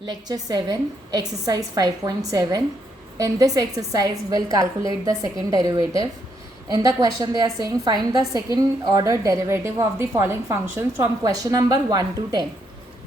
Lecture 7, exercise 5.7. In this exercise, we'll calculate the second derivative. In the question, they are saying find the second order derivative of the following functions from question number 1 to 10.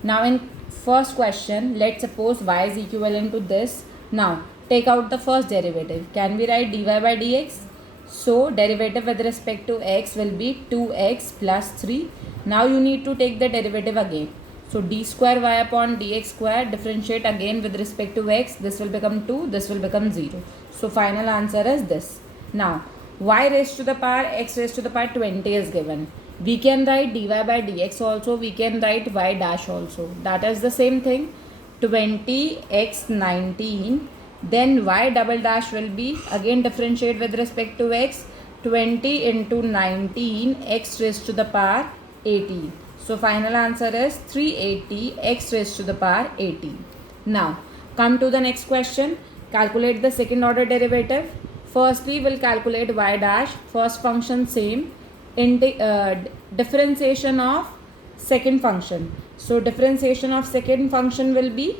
Now, in first question, let's suppose y is equivalent to this. Now, take out the first derivative. Can we write dy by dx? So, derivative with respect to x will be 2x plus 3. Now, you need to take the derivative again. So d square y upon dx square, differentiate again with respect to x. This will become 2, this will become 0. So final answer is this. Now y raised to the power x raised to the power 20 is given. We can write dy by dx also, we can write y dash also. That is the same thing. 20x 19. Then y double dash will be again differentiate with respect to x. 20 into 19 x raised to the power 18. So final answer is 380 x raised to the power 18. Now come to the next question. Calculate the second order derivative. Firstly, we'll calculate y dash. First function same. Differentiation of second function. So differentiation of second function will be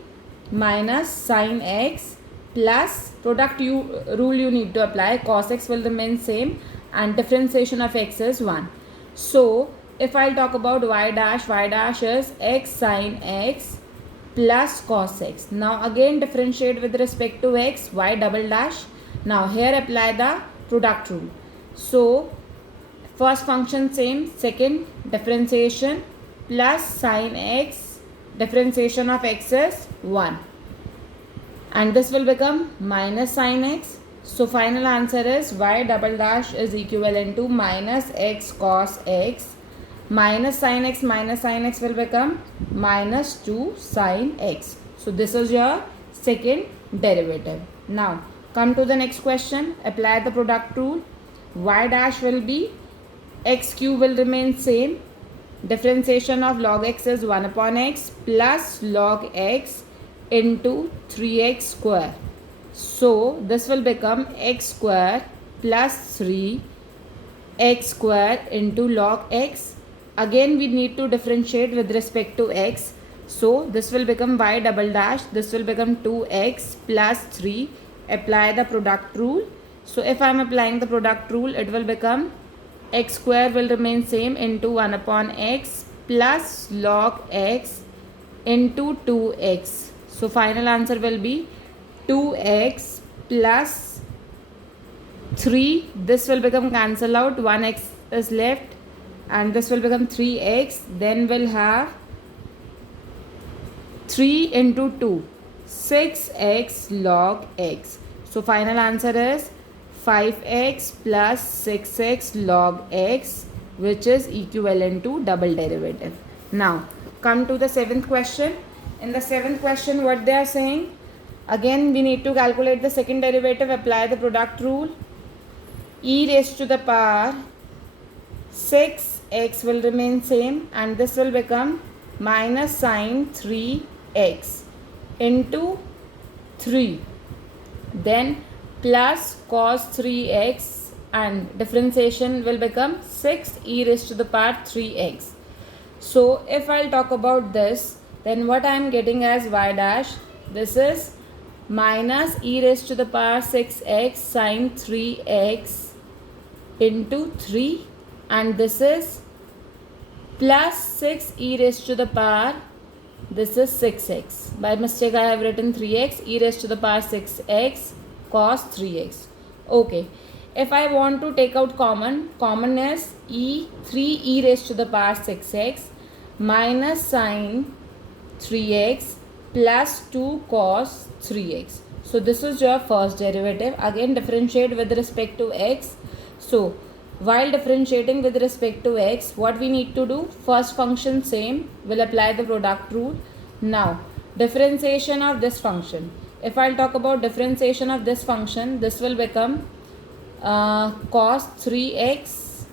minus sin x plus product rule you need to apply. Cos x will remain same and differentiation of x is 1. So if I'll talk about y dash is x sin x plus cos x. Now again differentiate with respect to x, y double dash. Now here apply the product rule. So first function same, second differentiation plus sin x, differentiation of x is 1. And this will become minus sin x. So final answer is y double dash is equivalent to minus x cos x. Minus sin x will become minus 2 sin x. So this is your second derivative. Now come to the next question. Apply the product rule. Y dash will be x cube will remain same. Differentiation of log x is 1 upon x plus log x into 3x square. So this will become x square plus 3 x square into log x. Again we need to differentiate with respect to x. So this will become y double dash. This will become 2x plus 3. Apply the product rule. So if I am applying the product rule, it will become x square will remain same into 1 upon x plus log x into 2x. So final answer will be 2x plus 3. This will become cancel out. 1x is left. And this will become 3x. Then we'll have 3 into 2, 6x log x. So final answer is 5x plus 6x log x, which is equivalent to double derivative. Now come to the seventh question. In the seventh question, what they are saying? Again we need to calculate the second derivative. Apply the product rule. E raised to the power 6x will remain same and this will become minus sin 3x into 3. Then plus cos 3x and differentiation will become 6 e raised to the power 3x. So if I'll talk about this, then what I am getting as y dash, this is minus e raised to the power 6x sin 3x into 3. And this is plus 6 e raised to the power, this is 6x. By mistake I have written 3x, e raised to the power 6x cos 3x. Okay, if I want to take out common is 3e raised to the power 6x minus sin 3x plus 2 cos 3x. So this is your first derivative. Again differentiate with respect to x. So while differentiating with respect to x, what we need to do? First function same, will apply the product rule. Now differentiation of this function. If I'll talk about differentiation of this function, this will become cos 3x.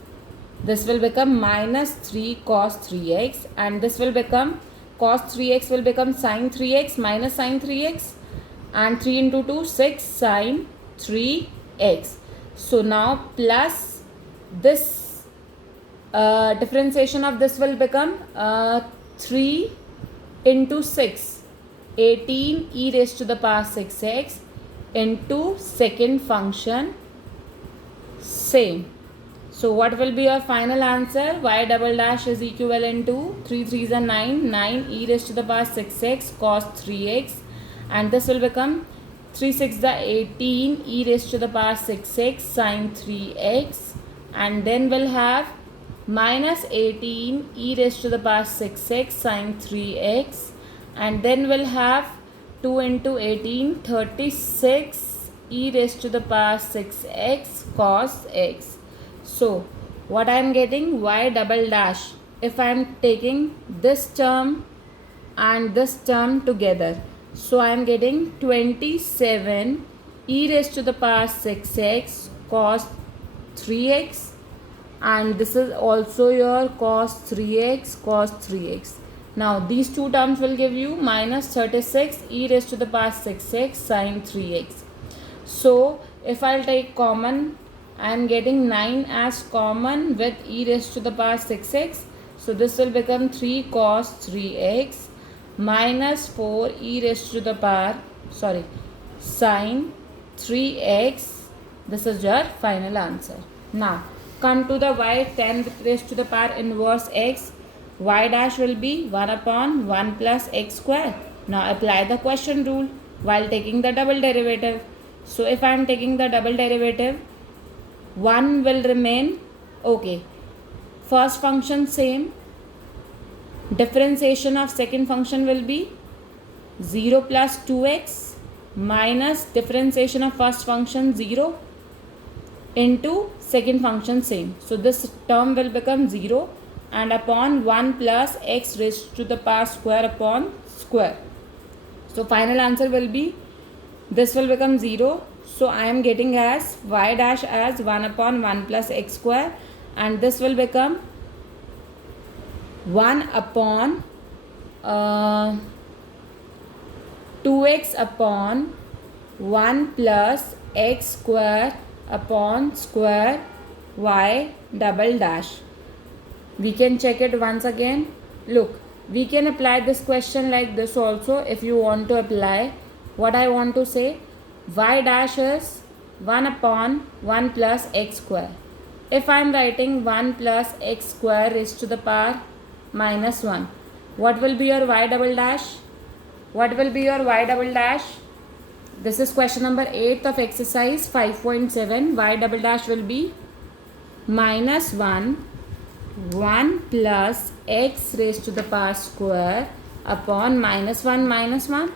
This will become minus 3 cos 3x and this will become cos 3x will become sin 3x minus sin 3x and 3 into 2, 6 sin 3x. So now plus this differentiation of this will become 3 into 6 18 e raised to the power 6x into second function same. So what will be your final answer? Y double dash is equivalent to 3 3s are 9, 9 e raised to the power 6x cos 3x, and this will become 3 6 the 18 e raised to the power 6x sin 3x, and then we'll have minus 18 e raised to the power 6x sin 3x, and then we'll have 2 into 18 36 e raised to the power 6x cos x. So what I am getting? Y double dash. If I am taking this term and this term together, so I am getting 27 e raised to the power 6x cos 3x, and this is also your cos 3x. Now these two terms will give you minus 36 e raised to the power 6x sin 3x. So if I'll take common, I am getting 9 as common with e raised to the power 6x. So this will become 3 cos 3x minus 4 e raised to the power sin 3x. This is your final answer. Now come to the y 10 raised to the power inverse x. Y dash will be 1 upon 1 plus x square. Now apply the question rule while taking the double derivative. So if I am taking the double derivative, 1 will remain. Okay, first function same, differentiation of second function will be 0 plus 2x minus differentiation of first function 0 into second function same. So this term will become 0 and upon 1 plus x raised to the power square upon square. So final answer will be, this will become 0. So I am getting as y dash as 1 upon 1 plus x square, and this will become 1 upon 2x upon 1 plus x square upon square y double dash. We can check it once again. Look, we can apply this question like this also if you want to apply. What I want to say, y dash is 1 upon 1 plus x square. If I am writing 1 plus x square raised to the power minus 1, what will be your y double dash? What will be your y double dash? This is question number 8 of exercise 5.7. Y double dash will be minus 1 plus x raised to the power square upon minus 1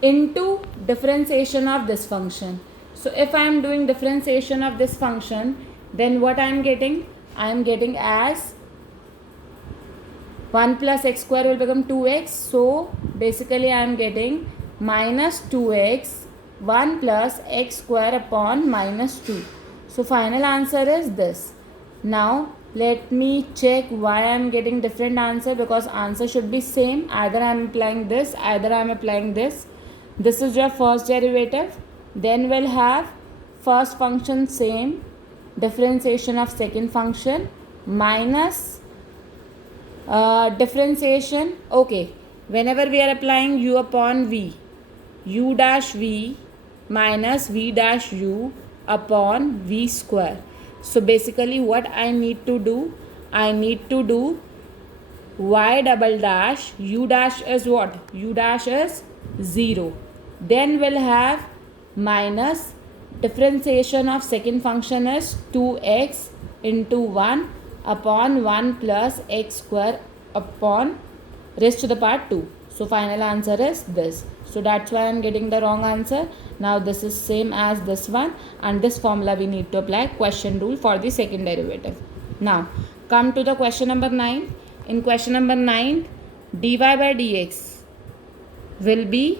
into differentiation of this function. So if I am doing differentiation of this function, then what I am getting? I am getting as 1 plus x square will become 2x. So basically I am getting minus 2x 1 plus x square upon minus 2. So final answer is this. Now let me check why I am getting different answer, because answer should be same. Either I am applying this, either I am applying this. This is your first derivative. Then we'll have first function same, differentiation of second function minus differentiation. Okay, whenever we are applying u upon v, u dash v minus v dash u upon v square. So basically what I need to do, I need to do y double dash, u dash is what? U dash is 0. Then we'll have minus differentiation of second function is 2x into 1 upon 1 plus x square upon raised to the power 2. So final answer is this. So that's why I am getting the wrong answer. Now this is same as this one, and this formula we need to apply question rule for the second derivative. Now come to the question number 9. In question number 9, dy by dx will be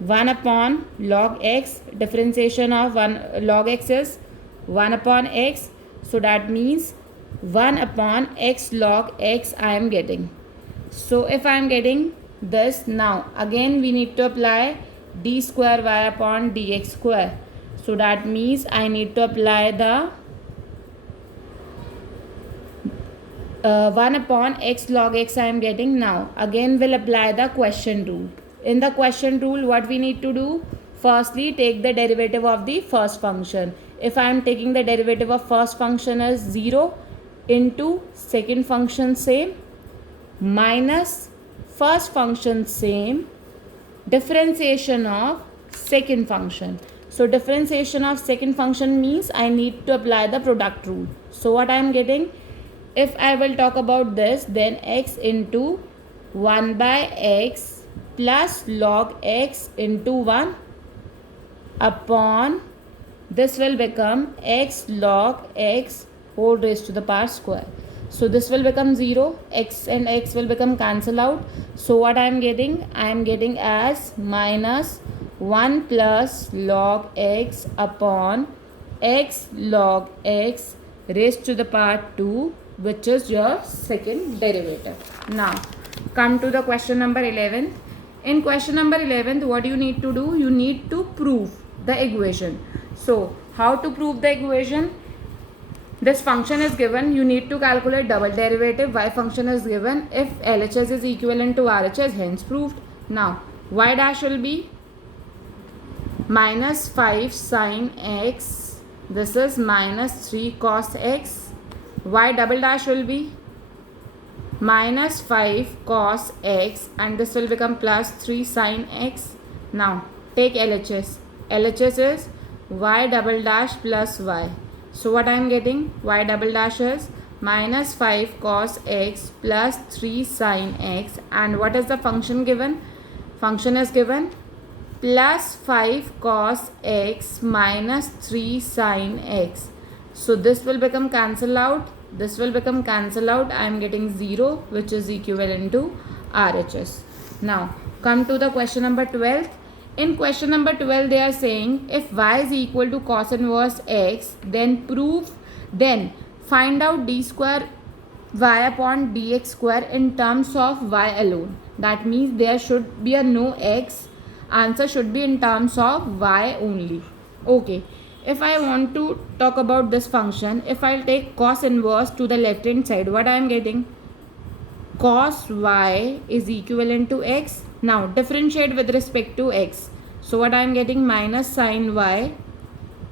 1 upon log x. Differentiation of 1 log x is 1 upon x. So that means 1 upon x log x I am getting. So if I am getting this, now again we need to apply d square y upon dx square. So that means I need to apply the 1 upon x log x I am getting. Now again we'll apply the question rule. In the question rule, what we need to do? Firstly, take the derivative of the first function. If I am taking the derivative of first function as 0 into second function same minus first function same differentiation of second function. So differentiation of second function means I need to apply the product rule. So what I am getting? If I will talk about this, then x into 1 by x plus log x into 1 upon this will become x log x whole raised to the power square. So this will become 0, x and x will become cancel out. So what I am getting? I am getting as minus 1 plus log x upon x log x raised to the power 2, which is your second derivative. Now come to the question number 11. In question number 11, what you need to do? You need to prove the equation. So how to prove the equation? This function is given, you need to calculate double derivative. Y function is given. If LHS is equivalent to RHS, hence proved. Now y dash will be minus 5 sin x, this is minus 3 cos x. Y double dash will be minus 5 cos x and this will become plus 3 sin x. Now take LHS. LHS is y double dash plus y. So what I am getting? Y double dash is minus 5 cos x plus 3 sin x, and what is the function given? Function is given plus 5 cos x minus 3 sin x. So this will become cancel out. This will become cancel out. I am getting 0, which is equivalent to RHS. Now come to the question number 12. In question number 12, they are saying if y is equal to cos inverse x, then find out d square y upon dx square in terms of y alone. That means there should be a no x. Answer should be in terms of y only. Okay. If I want to talk about this function, if I take cos inverse to the left hand side, what I am getting? Cos y is equivalent to x. Now differentiate with respect to x. So what I am getting? Minus sin y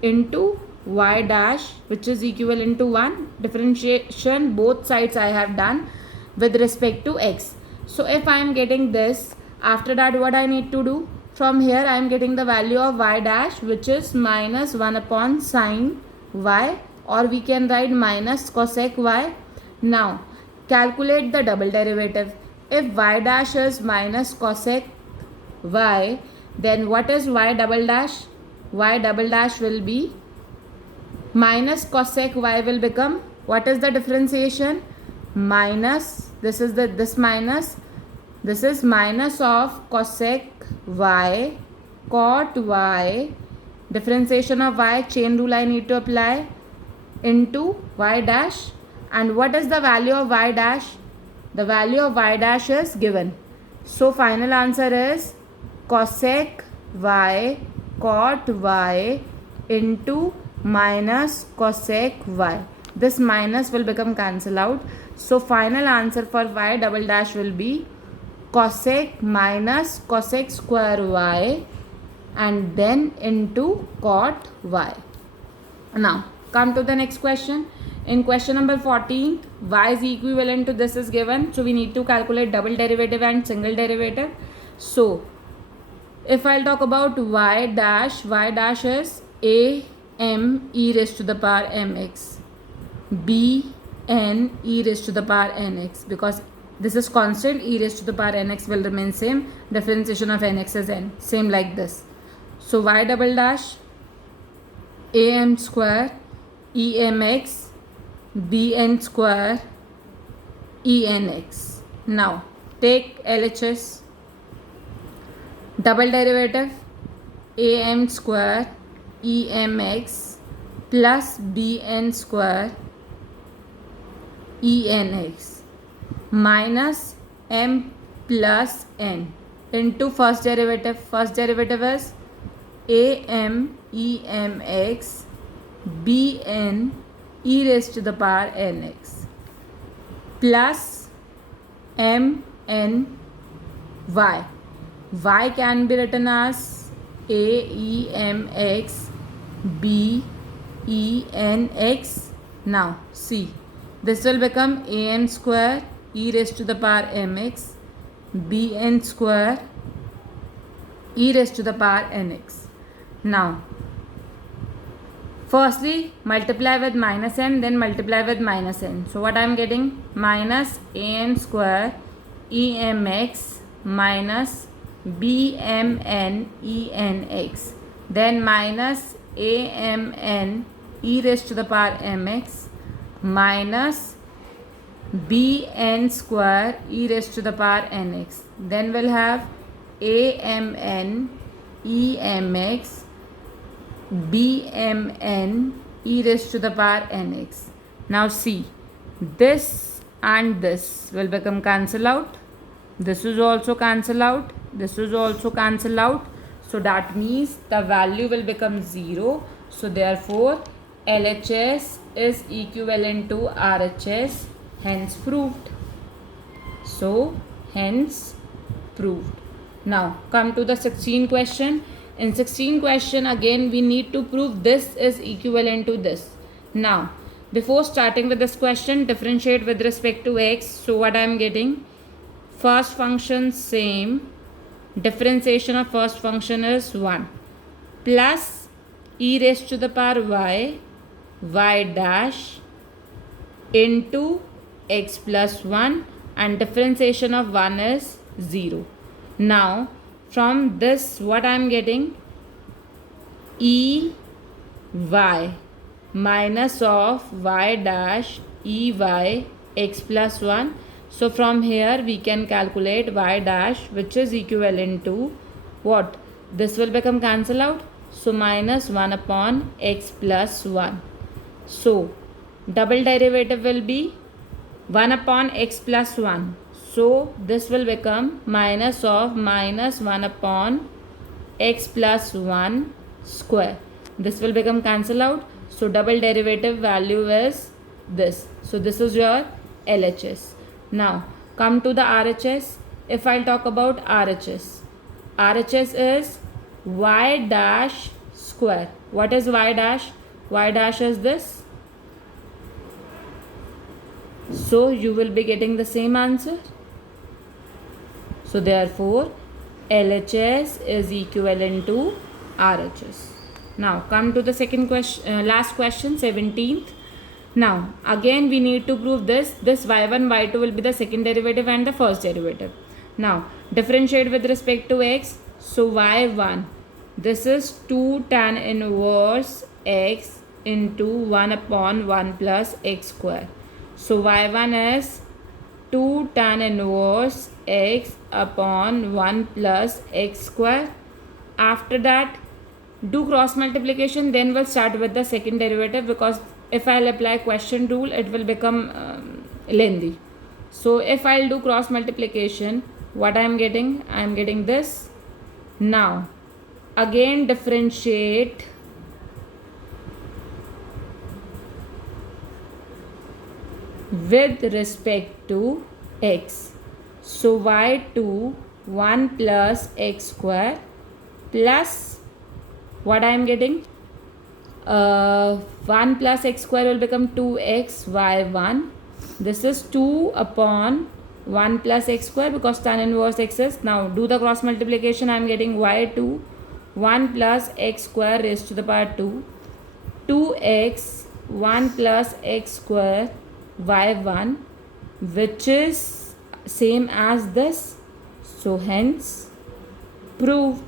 into y dash, which is equivalent to 1. Differentiation both sides I have done with respect to x. So if I am getting this, after that what I need to do? From here I am getting the value of y dash, which is minus 1 upon sin y, or we can write minus cosec y. Now calculate the double derivative. If y dash is minus cosec y, then what is y double dash? Y double dash will be minus cosec y will become, what is the differentiation? Minus, this is this is minus of cosec y cot y, differentiation of y, chain rule I need to apply, into y dash. And what is the value of y dash? The value of y dash is given. So final answer is cosec y cot y into minus cosec y. This minus will become cancel out. So final answer for y double dash will be cosec minus cosec square y and then into cot y. Now come to the next question. In question number 14, y is equivalent to this is given. So we need to calculate double derivative and single derivative. So if I'll talk about y dash is a m e raised to the power mx, b n e raised to the power nx, because this is constant, e raised to the power nx will remain same, differentiation of nx is n, same like this. So y double dash a m square e mx bn square enx. Now take LHS. Double derivative am square emx plus bn square enx minus m plus n into first derivative. First derivative is am emx bn e raised to the power nx plus m n y y can be written as AEMX BENX. Now see, this will become AN square e raised to the power mx BN square e raised to the power nx. Now firstly multiply with minus n, then multiply with minus n. So what I am getting? Minus an square emx minus bmn enx, then minus amn e raised to the power mx minus bn square e raised to the power nx. Then we'll have amn emx bmn e raised to the power nx. Now see, this and this will become cancel out. This is also cancel out. This is also cancel out. So that means the value will become 0. So therefore LHS is equivalent to RHS. Hence proved. So hence proved. Now come to the 16 question. In 16 question again we need to prove this is equivalent to this. Now before starting with this question, differentiate with respect to x. So what I am getting? First function same. Differentiation of first function is 1 plus e raised to the power y dash into x plus 1, and differentiation of 1 is 0. Now from this what I am getting? E y minus of y dash e y x plus 1. So from here we can calculate y dash, which is equivalent to what? This will become cancel out. So minus 1 upon x plus 1. So double derivative will be 1 upon x plus 1. So this will become minus of minus 1 upon x plus 1 square. This will become cancel out. So double derivative value is this. So this is your LHS. Now come to the RHS. If I'll talk about RHS, RHS is y dash square. What is y dash? Y dash is this. So you will be getting the same answer. So therefore LHS is equivalent to RHS. Now come to the second question, last question, 17th. Now again we need to prove this y1 y2 will be the second derivative and the first derivative. Now differentiate with respect to x. So y1, this is 2 tan inverse x into 1 upon 1 plus x square. So y1 is 2 tan inverse x upon 1 plus x square. After that do cross multiplication, then we'll start with the second derivative, because if I'll apply question rule it will become lengthy. So if I'll do cross multiplication, what I am getting? I am getting this. Now again differentiate with respect to x. So y2 1 plus x square plus what I am getting? 1 plus x square will become 2x y1. This is 2 upon 1 plus x square because tan inverse x is. Now do the cross multiplication. I am getting y2 1 plus x square raised to the power 2. 2x 1 plus x square y1, which is same as this. So hence proved.